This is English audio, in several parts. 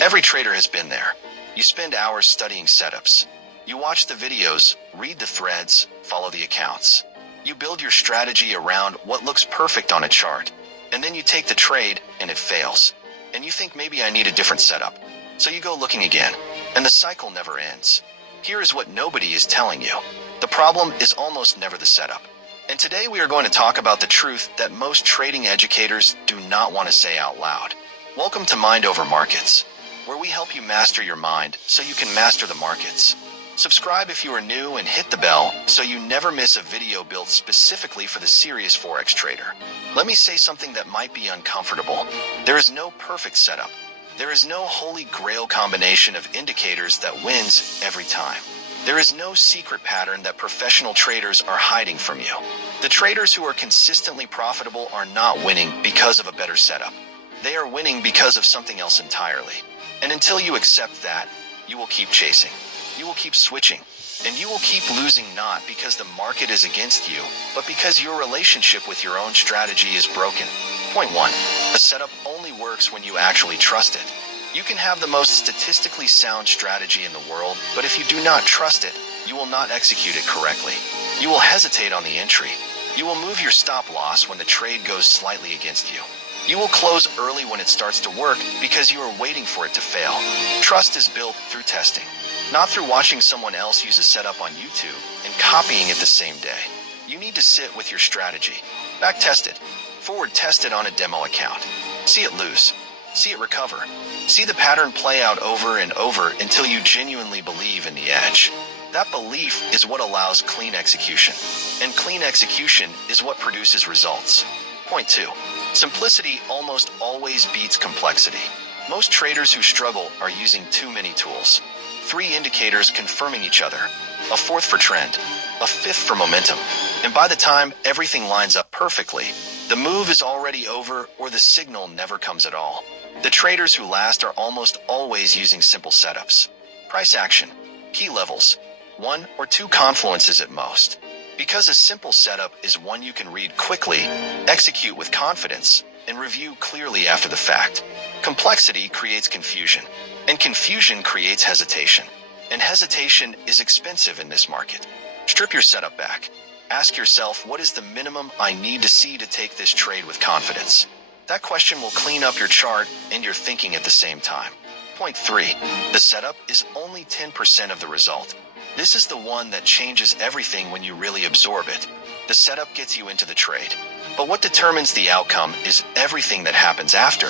Every trader has been there. You spend hours studying setups. You watch the videos, read the threads, follow the accounts. You build your strategy around what looks perfect on a chart, and then you take the trade and it fails. And you think maybe I need a different setup. So you go looking again, and the cycle never ends. Here is what nobody is telling you. The problem is almost never the setup. And today we are going to talk about the truth that most trading educators do not want to say out loud. Welcome to Mind Over Markets, where we help you master your mind so you can master the markets. Subscribe if you are new and hit the bell so you never miss a video built specifically for the serious Forex trader. Let me say something that might be uncomfortable. There is no perfect setup. There is no holy grail combination of indicators that wins every time. There is no secret pattern that professional traders are hiding from you. The traders who are consistently profitable are not winning because of a better setup. They are winning because of something else entirely. And until you accept that, you will keep chasing. You will keep switching. And you will keep losing not because the market is against you, but because your relationship with your own strategy is broken. Point 1. A setup only works when you actually trust it. You can have the most statistically sound strategy in the world, but if you do not trust it, you will not execute it correctly. You will hesitate on the entry. You will move your stop loss when the trade goes slightly against you. You will close early when it starts to work because you are waiting for it to fail. Trust is built through testing, not through watching someone else use a setup on YouTube and copying it the same day. You need to sit with your strategy. Back test it. Forward test it on a demo account. See it lose. See it recover. See the pattern play out over and over until you genuinely believe in the edge. That belief is what allows clean execution. And clean execution is what produces results. Point 2. Simplicity almost always beats complexity. Most traders who struggle are using too many tools. 3 indicators confirming each other, a 4th for trend, a 5th for momentum. And by the time everything lines up perfectly, the move is already over or the signal never comes at all. The traders who last are almost always using simple setups. Price action, key levels, 1 or 2 confluences at most. Because a simple setup is one you can read quickly, execute with confidence, and review clearly after the fact. Complexity creates confusion, and confusion creates hesitation. And hesitation is expensive in this market. Strip your setup back. Ask yourself, what is the minimum I need to see to take this trade with confidence? That question will clean up your chart and your thinking at the same time. Point 3. The setup is only 10% of the result. This is the one that changes everything when you really absorb it. The setup gets you into the trade. But what determines the outcome is everything that happens after.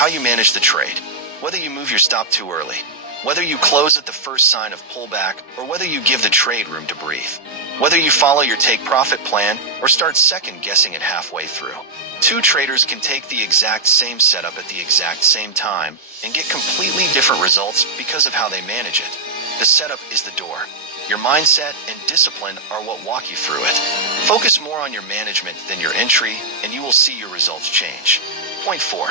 How you manage the trade. Whether you move your stop too early. Whether you close at the first sign of pullback, or whether you give the trade room to breathe. Whether you follow your take-profit plan, or start second-guessing it halfway through. 2 traders can take the exact same setup at the exact same time and get completely different results because of how they manage it. The setup is the door. Your mindset and discipline are what walk you through it. Focus more on your management than your entry, and you will see your results change. Point 4.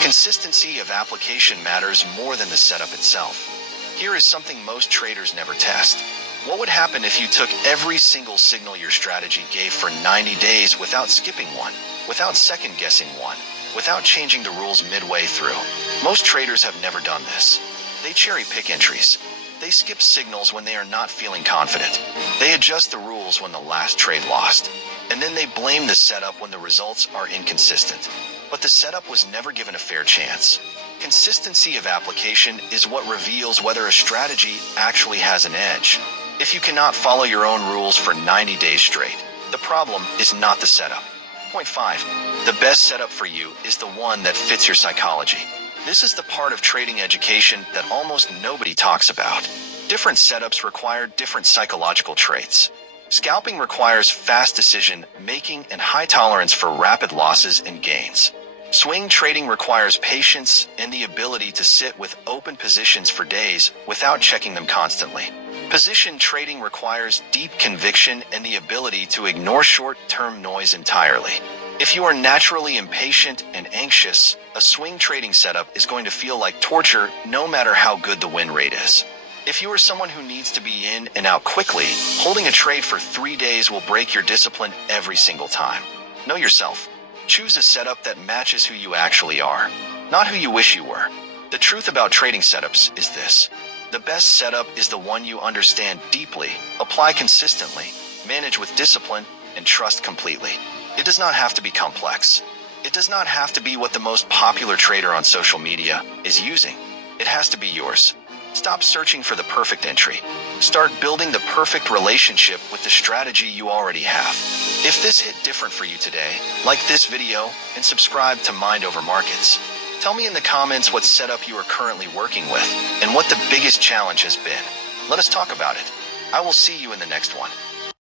Consistency of application matters more than the setup itself. Here is something most traders never test. What would happen if you took every single signal your strategy gave for 90 days without skipping one, without second-guessing one, without changing the rules midway through? Most traders have never done this. They cherry-pick entries. They skip signals when they are not feeling confident. They adjust the rules when the last trade lost. And then they blame the setup when the results are inconsistent. But the setup was never given a fair chance. Consistency of application is what reveals whether a strategy actually has an edge. If you cannot follow your own rules for 90 days straight, the problem is not the setup. Point 5. The best setup for you is the one that fits your psychology. This is the part of trading education that almost nobody talks about. Different setups require different psychological traits. Scalping requires fast decision making and high tolerance for rapid losses and gains. Swing trading requires patience and the ability to sit with open positions for days without checking them constantly. Position trading requires deep conviction and the ability to ignore short-term noise entirely. If you are naturally impatient and anxious, a swing trading setup is going to feel like torture no matter how good the win rate is. If you are someone who needs to be in and out quickly, holding a trade for 3 days will break your discipline every single time. Know yourself. Choose a setup that matches who you actually are, not who you wish you were. The truth about trading setups is this. The best setup is the one you understand deeply, apply consistently, manage with discipline, and trust completely. It does not have to be complex. It does not have to be what the most popular trader on social media is using. It has to be yours. Stop searching for the perfect entry. Start building the perfect relationship with the strategy you already have. If this hit different for you today, like this video and subscribe to Mind Over Markets. Tell me in the comments what setup you are currently working with and what the biggest challenge has been. Let us talk about it. I will see you in the next one.